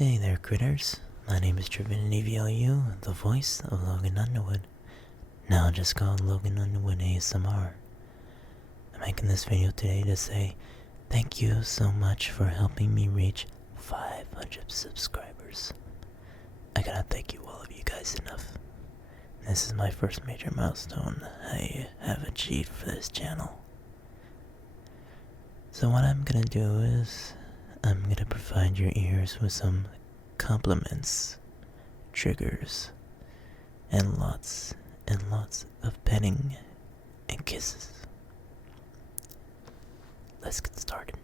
Hey there, critters. My name is Trivinity VLU, the voice of Logan Underwood. Now just called Logan Underwood ASMR. I'm making this video today to say thank you so much for helping me reach 500 subscribers. I cannot thank you all of you guys enough. This is my first major milestone I have achieved for this channel. So what I'm gonna do is I'm gonna provide your ears with some compliments, triggers, and lots of petting and kisses. Let's get started.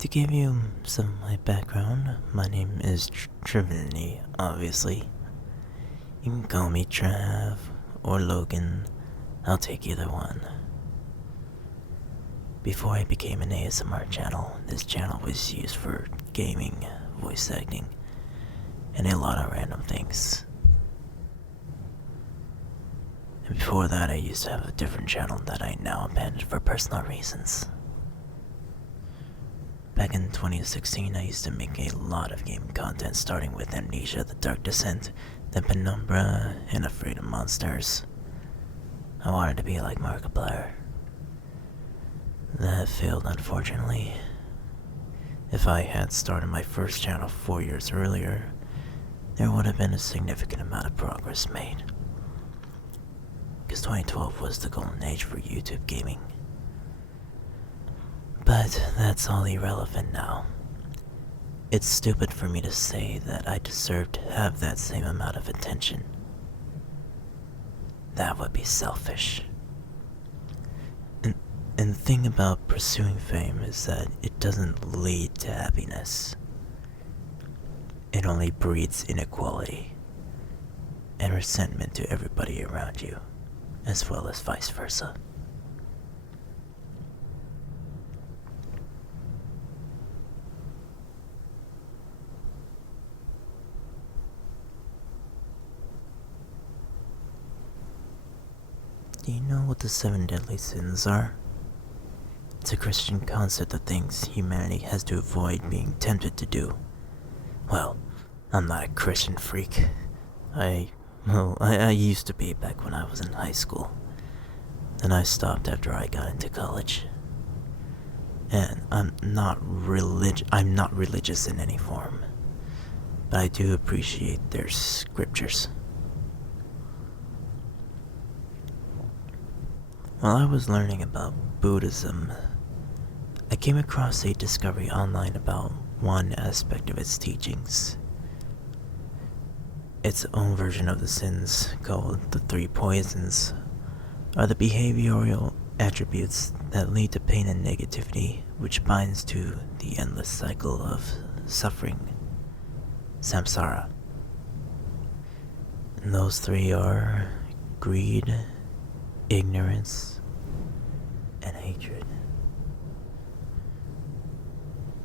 To give you some of my background, my name is Trivinity, obviously. You can call me Trav or Logan, I'll take either one. Before I became an ASMR channel, this channel was used for gaming, voice acting, and a lot of random things. And before that, I used to have a different channel that I now abandoned for personal reasons. Back in 2016, I used to make a lot of game content, starting with Amnesia, The Dark Descent, then Penumbra, and Afraid of Monsters. I wanted to be like Markiplier. That failed, unfortunately. If I had started my first channel 4 years earlier, there would have been a significant amount of progress made. Because 2012 was the golden age for YouTube gaming. But that's all irrelevant now. It's stupid for me to say that I deserve to have that same amount of attention. That would be selfish. And the thing about pursuing fame is that it doesn't lead to happiness. It only breeds inequality and resentment to everybody around you, as well as vice versa. Do you know what the 7 deadly sins are? It's a Christian concept of things humanity has to avoid being tempted to do. Well, I'm not a Christian freak. I used to be back when I was in high school. Then I stopped after I got into college. And I'm not religious in any form. But I do appreciate their scriptures. While I was learning about Buddhism, I came across a discovery online about one aspect of its teachings. Its own version of the sins, called the 3 poisons, are the behavioral attributes that lead to pain and negativity, which binds to the endless cycle of suffering, samsara. And those 3 are greed, ignorance, and hatred.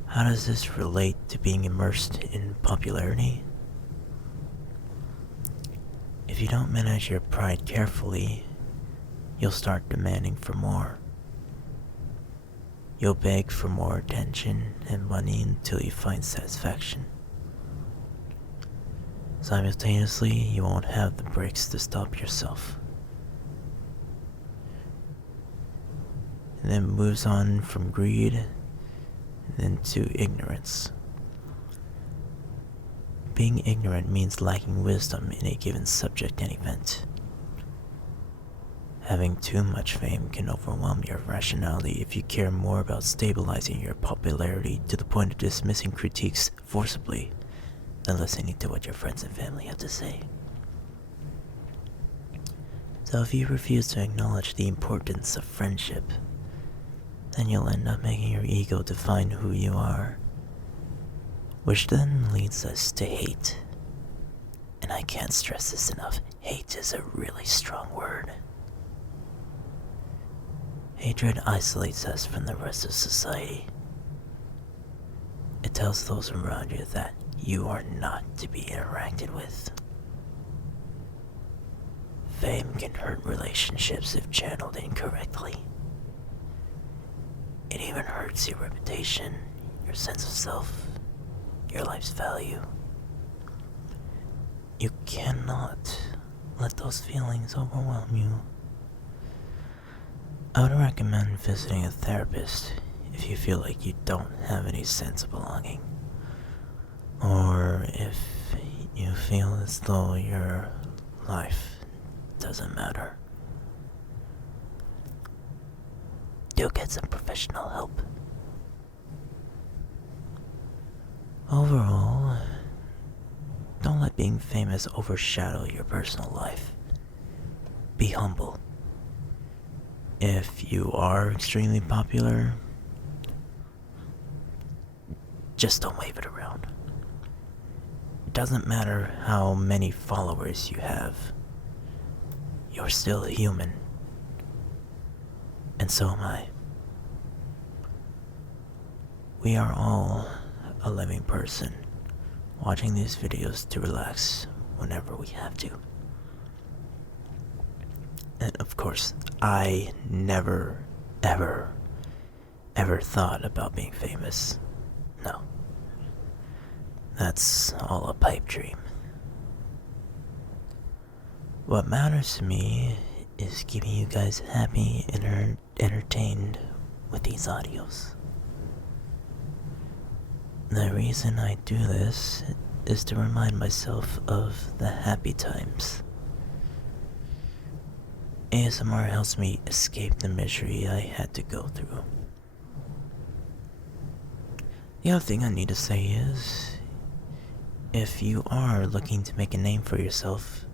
How does this relate to being immersed in popularity? If you don't manage your pride carefully, you'll start demanding for more. You'll beg for more attention and money until you find satisfaction. Simultaneously, you won't have the brakes to stop yourself. And then moves on from greed then to ignorance. Being ignorant means lacking wisdom in a given subject and event. Having too much fame can overwhelm your rationality if you care more about stabilizing your popularity to the point of dismissing critiques forcibly than listening to what your friends and family have to say. So if you refuse to acknowledge the importance of friendship, then you'll end up making your ego define who you are, which then leads us to hate. And I can't stress this enough, hate is a really strong word. Hatred isolates us from the rest of society. It tells those around you that you are not to be interacted with. Fame can hurt relationships if channeled incorrectly. It even hurts your reputation, your sense of self, your life's value. You cannot let those feelings overwhelm you. I would recommend visiting a therapist if you feel like you don't have any sense of belonging, or if you feel as though your life doesn't matter. Do get some professional help. Overall, don't let being famous overshadow your personal life. Be humble. If you are extremely popular, just don't wave it around. It doesn't matter how many followers you have. You're still a human. And so am I. We are all a living person, watching these videos to relax whenever we have to. And of course, I never, ever thought about being famous. No. That's all a pipe dream. What matters to me is keeping you guys happy and entertained with these audios. The reason I do this is to remind myself of the happy times. ASMR helps me escape the misery I had to go through. The other thing I need to say is, if you are looking to make a name for yourself,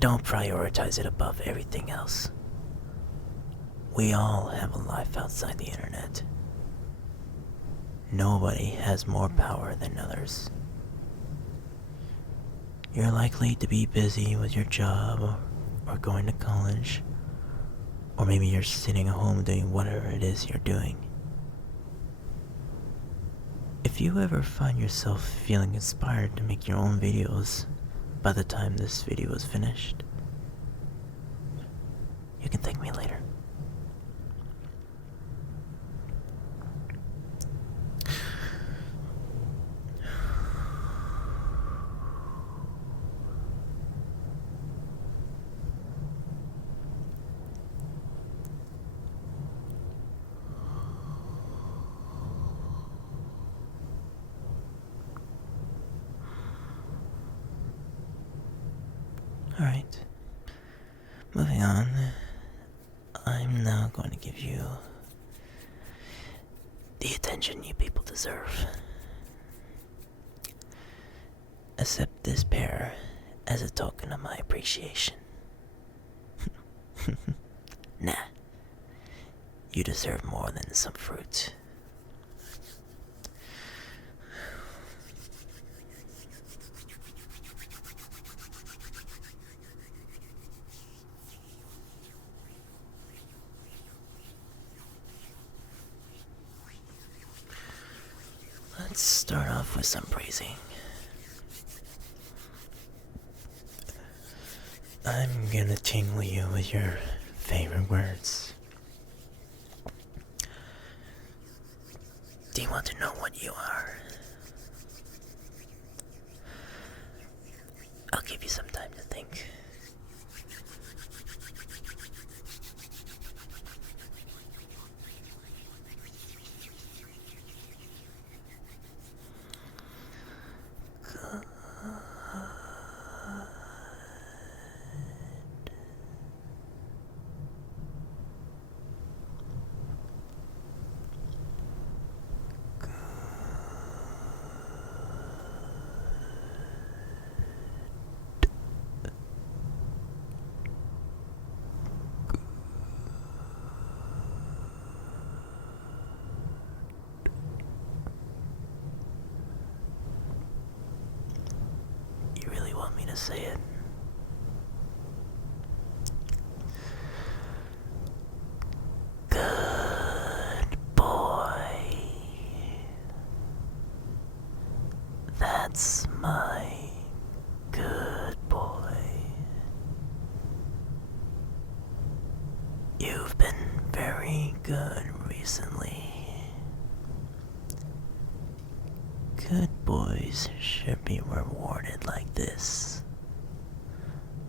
don't prioritize it above everything else. We all have a life outside the internet. Nobody has more power than others. You're likely to be busy with your job or going to college, or maybe you're sitting at home doing whatever it is you're doing. If you ever find yourself feeling inspired to make your own videos by the time this video is finished, you can thank me later. Alright, moving on. I'm now going to give you the attention you people deserve. Accept this pear as a token of my appreciation. Nah, you deserve more than some fruit. Let's start off with some praising. I'm gonna tingle you with your favorite words. Do you want to know what you are? I'll give you some time to think. You really want me to say it? You've been very good recently. Good boys should be rewarded like this.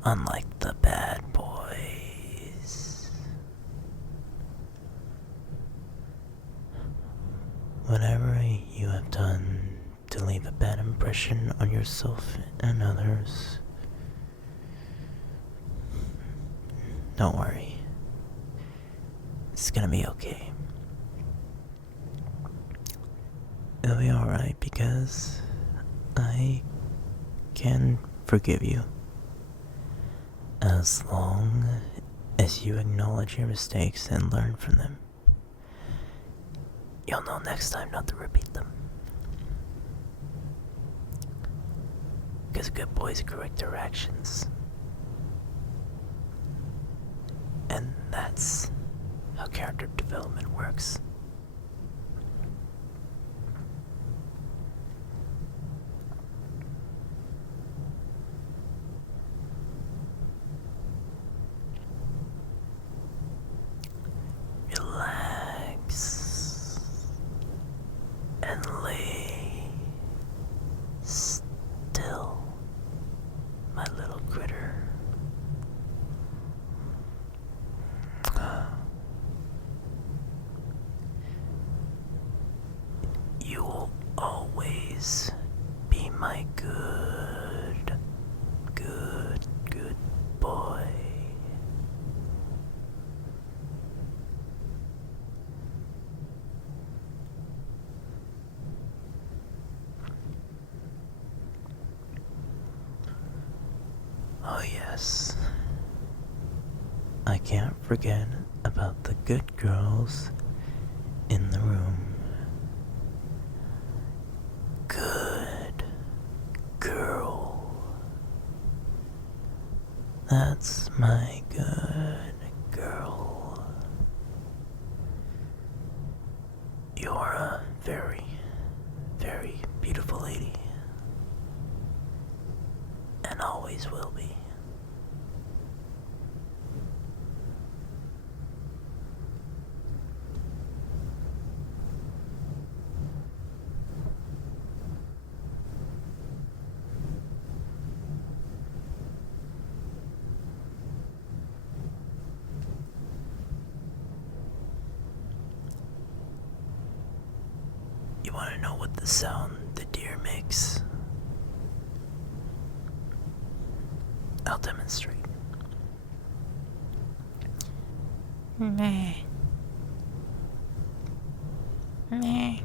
Unlike the bad boys. Whatever you have done to leave a bad impression on yourself and others, don't worry. It's gonna be okay. It'll be alright because I can forgive you. As long as you acknowledge your mistakes and learn from them, you'll know next time not to repeat them. Because good boys correct their actions. And that's how character development works. Relax and lay still, my little critter. You will always be my good boy. Oh yes, I can't forget about the good girls in the room. Good girl. That's my good girl. You're a very, very beautiful lady. And always will be. You want to know what the sound the deer makes? I'll demonstrate. Meh. Meh.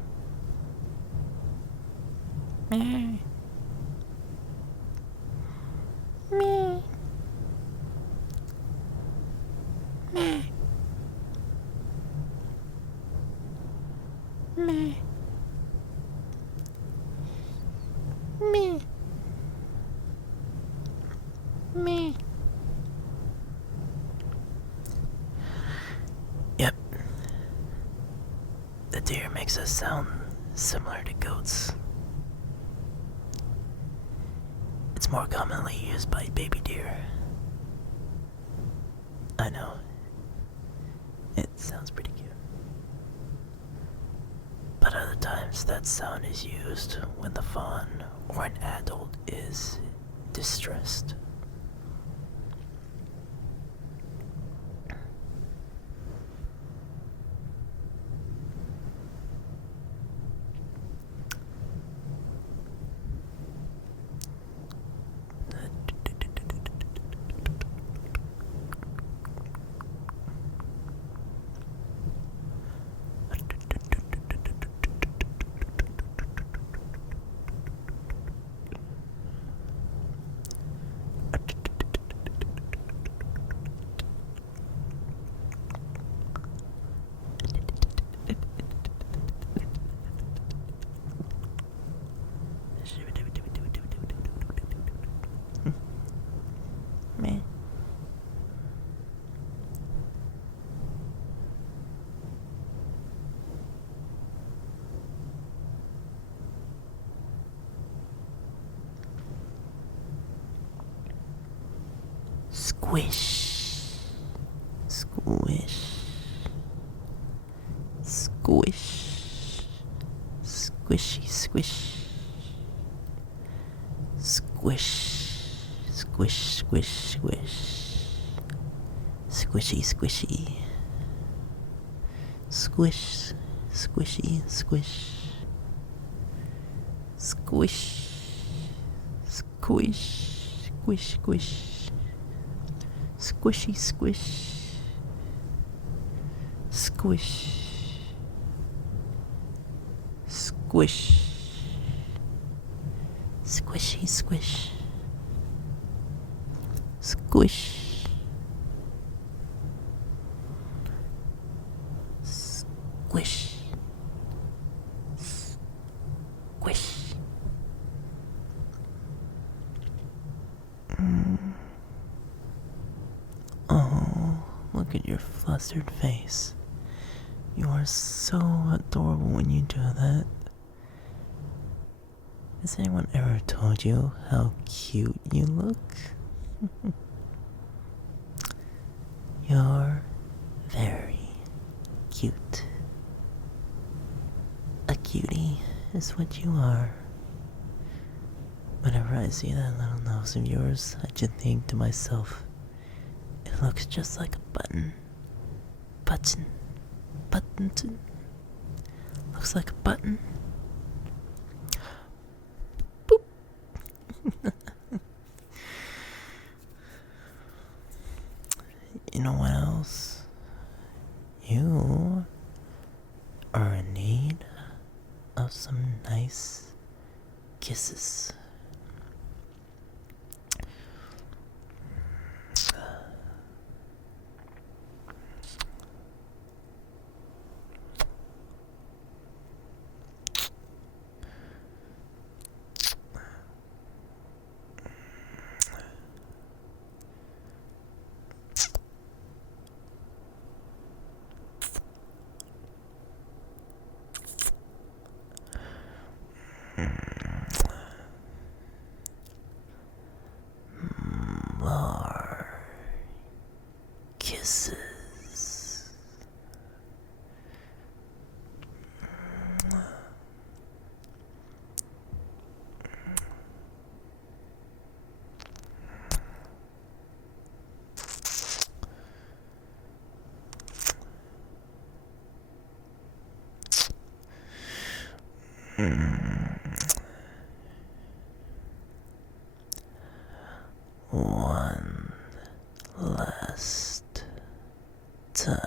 Meh. Meh. Meh. Meh. Meh. Meh. Yep. The deer makes a sound similar to goats. It's more commonly used by baby deer. I know. It sounds pretty cute. But other times that sound is used when the fawn or an adult is distressed. Me. Squish. Squish. Squish. Squishy squish. Squish. Squish, squish, squish. Squishy, squishy. Squish, squishy, squish. Squish. Squish. Squish, squish. Squishy, squish. Squish. Squish. Squishy, squish. Squish. Squish. Squish. Oh, look at your flustered face. You are so adorable when you do that. Has anyone ever told you how cute you look? You're very cute. A cutie is what you are. Whenever I see that little nose of yours, I just think to myself, it looks just like a button. Button. Button. Looks like a button. Boop. You know what else? You are in need of some nice kisses. More kisses. One last time.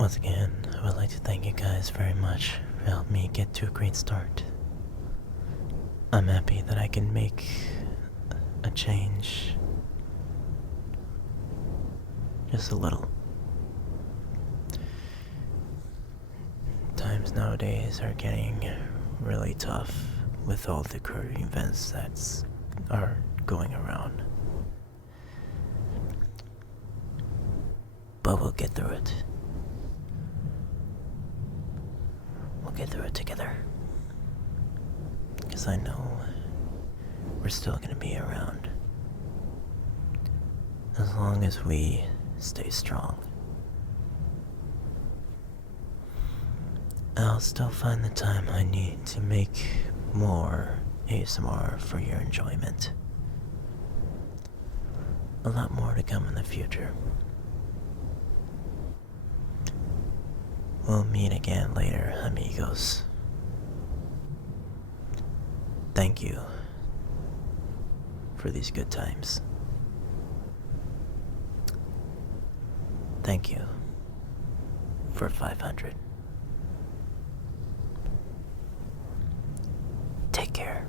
Once again, I would like to thank you guys very much for helping me get to a great start. I'm happy that I can make a change. Just a little. Times nowadays are getting really tough with all the current events that are going around. But we'll get through it. We'll get through it together. Because I know we're still gonna be around. As long as we stay strong. I'll still find the time I need to make more ASMR for your enjoyment. A lot more to come in the future. We'll meet again later, amigos. Thank you for these good times. Thank you for 500. Take care.